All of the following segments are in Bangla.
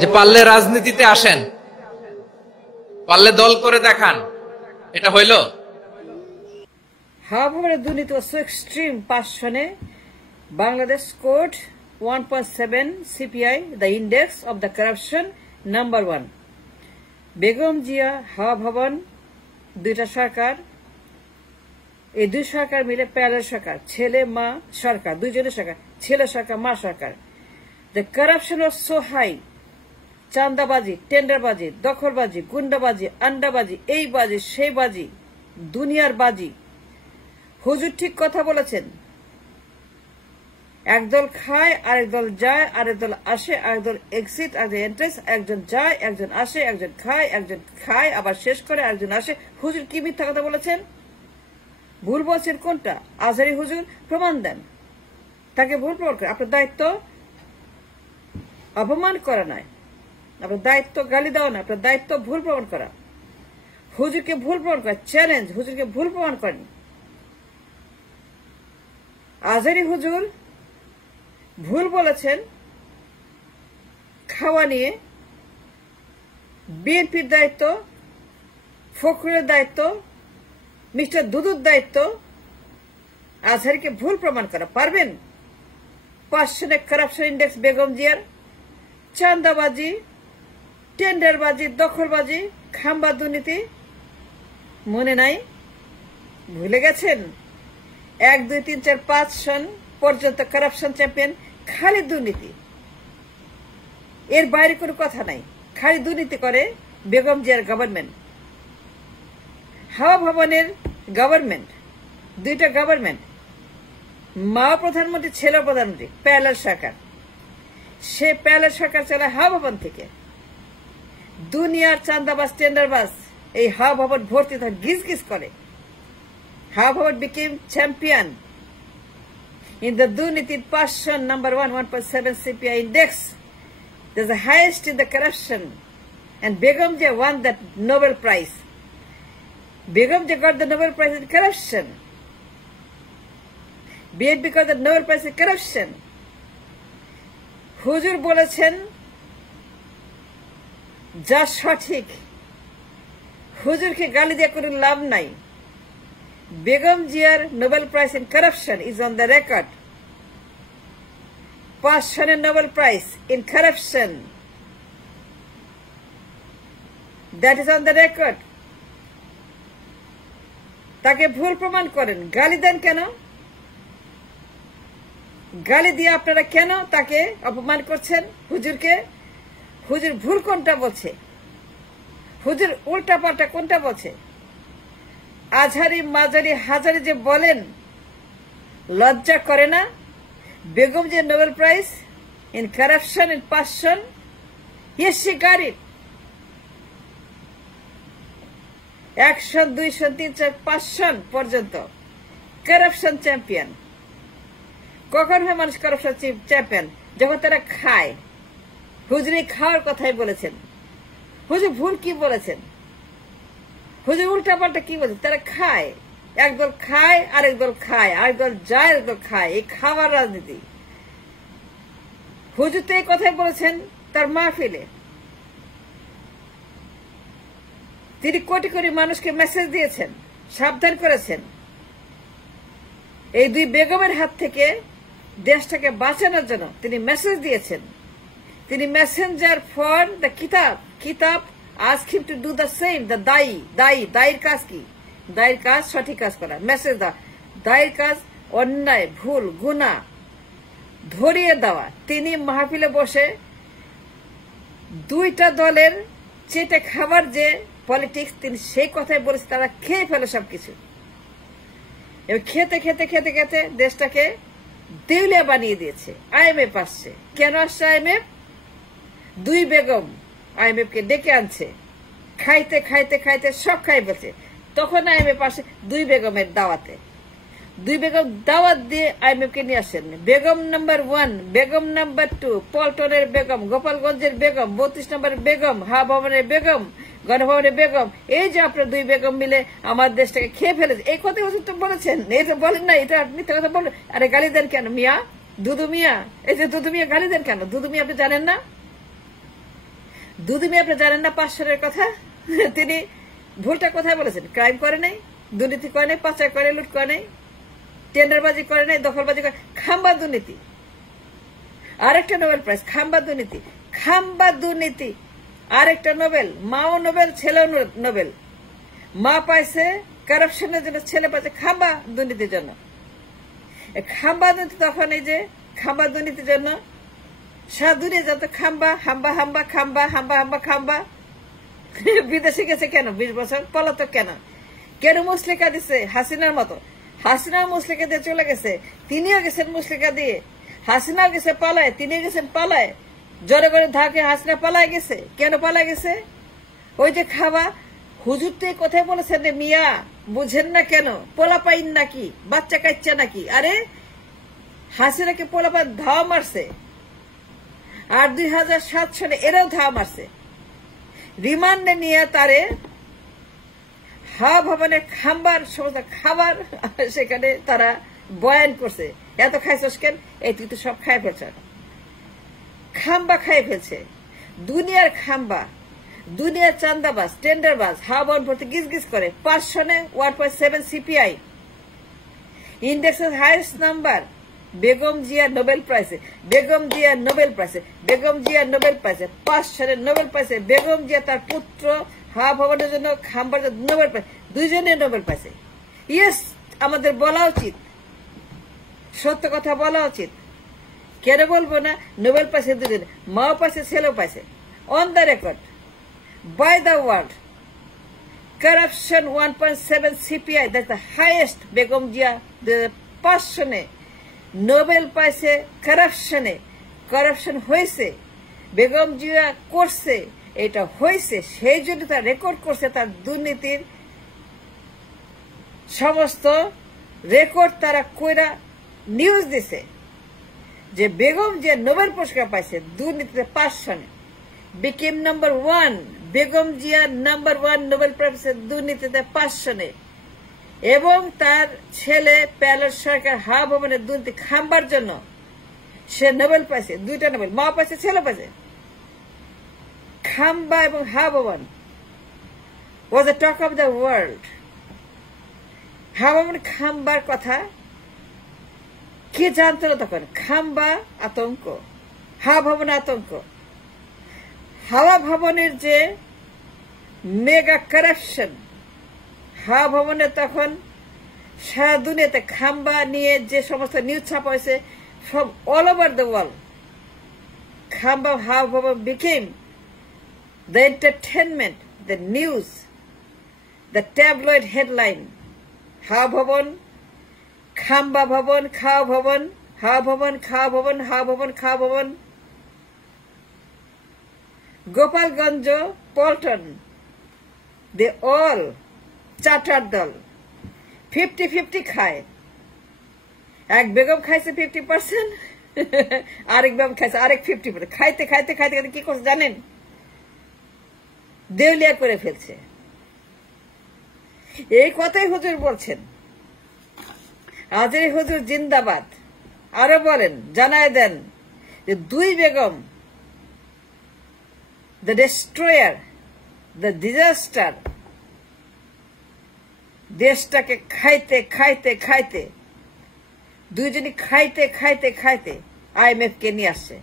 যে পারলে রাজনীতিতে আসেন, পারলে দল করে দেখান, এটা হইল? However, Dunit was so extreme passion. Bangladesh scored 1.7 CPI, the index of the corruption, number 1. Begum Jia, Hawa Bhavan, দুইটা সরকার, এই দুই সরকার মিলে প্যারালাল সরকার, ছেলে মা সরকার, দুইজনের সরকার, ছেলে সরকার মা সরকার। The corruption was so high. চান্দাবাজি, টেন্ডারবাজি, দখলবাজি, গুন্ডাবাজি, আন্ডাবাজি, এই বাজি সেই বাজি, দুনিয়ার বাজি। হুজুর ঠিক কথা বলেছেন, একদল খায় আরেক দল যায়, আরেক দল আসে, আরেক দল এক্সিট, আরেকজন এন্ট্রেন্স, একজন যায়, একজন আসে, একজন খায় আবার শেষ করে, আরেকজন আসে। হুজুর কি মিথ্যা কথা বলেছেন? ভুল বলছেন কোনটা? আজহারি হুজুর প্রমাণ দেন, তাকে ভুল প্রমাণ করে। আপনার দায়িত্ব অপমান করা নয়, আপনার দায়িত্ব গালি দেওয়া না, আপনার দায়িত্ব ভুল প্রমাণ করা। হুজুরকে ভুল প্রমাণ করা, চ্যালেঞ্জ, হুজুরকে ভুল প্রমাণ করেন। আজহারি হুজুর ভুল বলেছেন খাওয়া নিয়ে। বিএনপির দায়িত্ব, ফখরুলের দায়িত্ব, মিস্টার দুদুর দায়িত্ব আজহারিকে ভুল প্রমাণ করা। পারবেন? 5 কারাপশন ইন্ডেক্স বেগম জিয়ার, চাঁদাবাজি, টেন্ডারবাজি, দখলবাজি, খাম্বা দুর্নীতি মনে নাই? ভুলে গেছেন? 1, 2, 3, 4, 5 সন পর্যন্ত কারাপশন চ্যাম্পিয়ন, খালি দুর্নীতি, এর বাইরে কোনো কথা নাই। খালি দুর্নীতি করে বেগম জিয়ার গভর্নমেন্ট, হাওয়া ভবনের গভর্নমেন্ট, দুইটা গভর্নমেন্ট, মা প্রধানমন্ত্রী, ছেলে প্রধানমন্ত্রী, প্যারালাল সরকার। সে প্যারালাল সরকার চলে হাওয়া ভবন থেকে। দুনিয়ার চান্দাবাজ, টেন্ডারবাজ এই হাওয়া ভবন ভর্তি থাকে, গিজ গিজ করে। হাওয়া ভবন became champion in the Duniti passion number 1, 1.7 CPI index. There's the highest in the corruption. And Begum Jia won that Nobel Prize. Begum Jia got the Nobel Prize in corruption. BNP got the Nobel Prize in corruption. হুজুর বলেছেন যা সঠিক, হুজুরকে গালি দিয়ে কোনো লাভ নাই। বেগম জিয়ার Nobel prize in corruption is on the record. 5 সনের Nobel prize in corruption, that is on the record. তাকে ভুল প্রমাণ করেন, গালি দেন কেন? গালি দিয়ে আপনারা কেন তাকে অপমান করছেন? হুজুরকে, হুজুর ভুল কোনটা বলছে? হুজুর উল্টা পাল্টা কোনটা বলছে? আজহারি, মাজারি, হাজারি যে বলেন, লজ্জা করে না? বেগম যে Nobel prize in corruption in passion, yes she got it. 1 সন, 2 সন, 3, 4, 5 সন পর্যন্ত কারাপশন চ্যাম্পিয়ন। কখন হয় মানুষ কারাপশন চ্যাম্পিয়ন? যখন তারা খায়। হুজুর খাওয়ার কথাই বলেছেন। হুজুর ভুল কি বলেছেন? হুজুর উল্টা পাল্টা কি বলছেন? তারা খায়, একদল খায় আরেক দল খায়, আরেক দল যায় আরেক দল খায়, এই খাওয়ার রাজনীতি। হুজুর তো এই কথাই বলেছেন তার মাহফিলে। তিনি কোটি কোটি মানুষকে মেসেজ দিয়েছেন, সাবধান করেছেন এই দুই বেগমের হাত থেকে দেশটাকে বাঁচানোর জন্য। তিনি মেসেজ দিয়েছেন। তিনি মেসেঞ্জার ফর দ্য কিতাব। কিতাব ask him to do the same. The দায়ীর কাজ কি? দায়ীর কাজ সঠিক কাজ করা, মেসেজ দেওয়া। দায়ীর কাজ অন্যায়, ভুল, গুনাহ ধরিয়ে দেওয়া। তিনি মাহফিলে বসে দুইটা দলের চেটে খাবার যে পলিটিক্স, তিনি সেই কথাই বলেছে। তারা খেয়ে ফেলে সবকিছু। এবার খেতে খেতে খেতে খেতে দেশটাকে দেউলিয়া বানিয়ে দিয়েছে। IMF আসছে। কেন আসছে IMF? দুই বেগম IMF কে ডেকে আনছে। খাইতে খাইতে খাইতে সব খাই বলছে। তখন IMF আসে দুই বেগমের দাওয়াতে। দুই বেগম দাওয়াত দিয়ে IMF কে নিয়ে আসেন। বেগম নাম্বার 1, বেগম নাম্বার 2, পল্টনের বেগম, গোপালগঞ্জের বেগম, 32 নম্বরের বেগম, হাওয়া ভবনের বেগম, গণভবনের বেগম। এই যে আপনার দুই বেগম মিলে আমার দেশটাকে খেয়ে ফেলেছে, এই কথা তো বলেছেন। এটা বলেন না, এটা মিথ্যা কথা বলেন। আরে গালি দেন কেন মিয়া? দুদু মিয়া, এই যে দুদু মিয়া গালি দেন কেন? দুদু মিয়া আপনি জানেন না? দুদু মিয়া আপনি জানেন না 5 সালের কথা? তিনি ভুলটা কোথায় বলেছেন? ক্রাইম করে নাই, দুর্নীতি করে নাই, পাচার করে, লুট করে নাই, টেন্ডারবাজি করে নাই, দখলবাজি করে, খাম্বা দুর্নীতি। আরেকটা নোবেল প্রাইজ, খাম্বা দুর্নীতি। খাম্বা দুর্নীতি আরেকটা নোবেল, মাও নোবেল, ছেলেও নোবেল। মা পাইছে কারাপশনের জন্য, ছেলে পাইছে খাম্বা দুর্নীতির জন্য। খাম্বা দুর্নীতি তখন এই যে খাম্বা দুর্নীতির জন্য সারা দুনিয়া যত খাম্বা হাম্বা হাম্বা খাম্বা হাম্বা হাম্বা খাম্বা। বিদেশে গেছে কেন? 20 বছর পলাতক কেন? কেন মুসলিকা দিছে? হাসিনার মতো। হাসিনাও মুসলিকা দিয়ে চলে গেছে, তিনিও গেছেন মুসলিকা দিয়ে। হাসিনাও গেছে পালায়, তিনিও গেছেন পালায়। জনগণের ধাকে হাসিনা পালায় গেছে। কেন পালায় গেছে? ওই যে খাওয়া হুজুর তো কোথায় বলেছেন রে মিয়া, বুঝেন না কেন? পোলাপাইন নাকি, বাচ্চা কাচ্চা নাকি? আরে হাসিনাকে পোলাপাইন ধাওয়া মারছে, আর 2007 সালে এরাও ধাওয়া মারছে। রিমান্ডে নিয়ে তারে হাওয়া ভবনের খাম্বার সমস্ত খাবার সেখানে তারা বয়ান করছে। এত খাইছস কেন? এই তুই তো সব খাই ফেলছ। খাম্বা খাই ফেলছে, দুনিয়ার খাম্বা, দুনিয়ার চান্দাবাজ, টেন্ডারবাজ, হাওয়া ভবন ভর্তি গিজ গিজ করে। 5 সনে 1.7 CPI, ইন্ডেক্সের highest number. Begum Zia Nobel প্রাইজে, বেগম জিয়া নোবেল প্রাইজে, বেগম জিয়া নোবেল প্রাইজে, 5 সালে নোবেল প্রাইজে। বেগম জিয়া তার পুত্র হাওয়া ভবনের জন্য, খাম্বার জন্য নোবেল প্রাইজ, দুইজনে নোবেল প্রাইজে। ইয়েস, আমাদের বলা উচিত, সত্য কথা বলা উচিত। কেন বলবো না? নোবেল পাইছে দুজনে, মাও পাইছে, ছেলেও পাইছে। On the record, by the world, corruption 1.7 CPI, that's the highest. Begum Zia 2005 সনে নোবেল পাইছে কারাপশনে। কারাপশন হয়েছে, বেগম জিয়া করছে, এটা হয়েছে, সেই জন্য তার রেকর্ড করছে, তার দুর্নীতির সমস্ত রেকর্ড তারা কইরা নিউজ দিছে যে বেগম জিয়া নোবেল পুরস্কার পাইছে দুর্নীতিতে 5 সনে, became number 1. Begum Zia number 1 Nobel prize দুর্নীতিতে 5 সনে। এবং তার ছেলে প্যালেট সরকার হাওয়া ভবনের দুর্নীতি খাম্বার জন্য সে নোবেল পাইছে, 2টা নোবেল, মা পাইছে, ছেলে পাইছে। খাম্বা এবং হাওয়া ভবন was the talk of the world. হাওয়া ভবন খাম্বার কথা কে জানতো না তখন? খাম্বা আতঙ্ক, হাওয়া ভবন আতঙ্ক। হাওয়া ভবনের যে মেগা কারাপশন, হাওয়া ভবনে তখন সারা দুনিয়াতে খাম্বা নিয়ে যে সমস্ত নিউজ ছাপা হয়েছে from all over the world, খাম্বা হাওয়া ভবন became the entertainment, the news, the tabloid headline. হাওয়া ভবন, খাম্বা ভবন, খাওয়া ভবন, হাওয়া ভবন, খাওয়া ভবন, হাওয়া ভবন, খাওয়া ভবন। গোপালগঞ্জ, পল্টন, they all চাটার দল 50-50 খায়। এক বেগম খাইছে 50%, আরেক বেগম খাইছে আরেক 50%। খাইতে খাইতে খাইতে খাইতে কি করছে জানেন? দেউলিয়া করে ফেলছে। এই কথাই হুজুর বলছেন। আজের হুজুর জিন্দাবাদ। আরো বলেন, জানায় দেন যে 2 Begum, the destroyer, the disaster, দেশটাকে খাইতে খাইতে খাইতে, দুইজনই খাইতে খাইতে খাইতে IMF কে নিয়ে আসছে।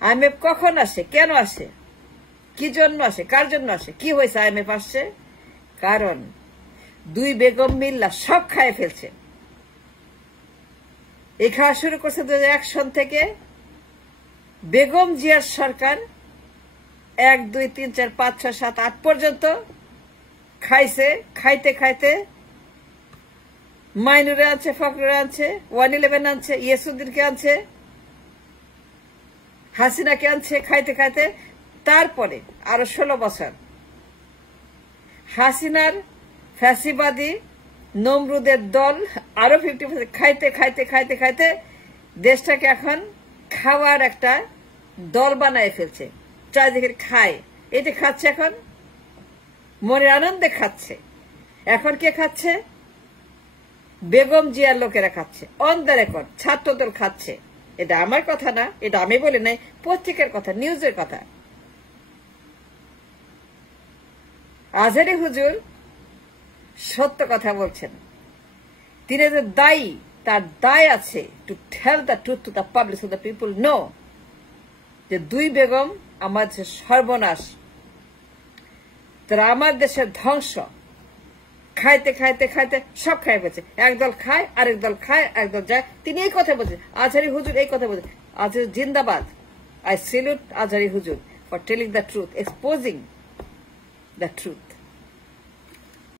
IMF কখন আসে, কেন আসে, কি জন্য আসে, কার জন্য আসে, কি হয়েছে IMF আসছে? কারণ 2 বেগম মিল্লা সব খাইয়ে ফেলছে। এই খাওয়া শুরু করছে 2001 সন থেকে। বেগম জিয়ার সরকার 1, 2, 3, 4, 5, 6, 7, 8 পর্যন্ত খাইছে। খাইতে খাইতে মাইনুরে আনছে, ফখরুরে আনছে, 111 আনছে, ইয়েসুদ্দিনকে আনছে, হাসিনাকে আনছে, খাইতে খাইতে। তারপরে আরো 16 বছর হাসিনার ফ্যাসিবাদী নমরুদের দল আরো 50% খাইতে খাইতে খাইতে খাইতে দেশটাকে এখন খাওয়ার একটা দল বানায় ফেলছে। চারিদিকে খায়, এটা খাচ্ছে, এখন মনের আনন্দে খাচ্ছে। এখন কে খাচ্ছে? বেগম জিয়ার লোকেরা খাচ্ছে। অন দ্য রেকর্ড, ছাত্রদল খাচ্ছে। এটা আমার কথা না, এটা আমি বলি নাই, পত্রিকার কথা, নিউজের কথা। আজহারী হুজুর সত্য কথা বলছেন। তিনি যে দায়ী, তার দায় আছে to tell the truth to the public so the people know যে দুই বেগম আমার দেশের সর্বনাশ, তারা আমার দেশের ধ্বংস। খাইতে খাইতে খাইতে সব খাই ফেলছে। একদল খায়, আরেক দল খায়, একদল যায়। তিনি এই কথা বলছেন, আজহারী হুজুর এই কথা বলছেন। আজহারী জিন্দাবাদ। I salute Azhari Hujur for telling the truth, exposing the truth.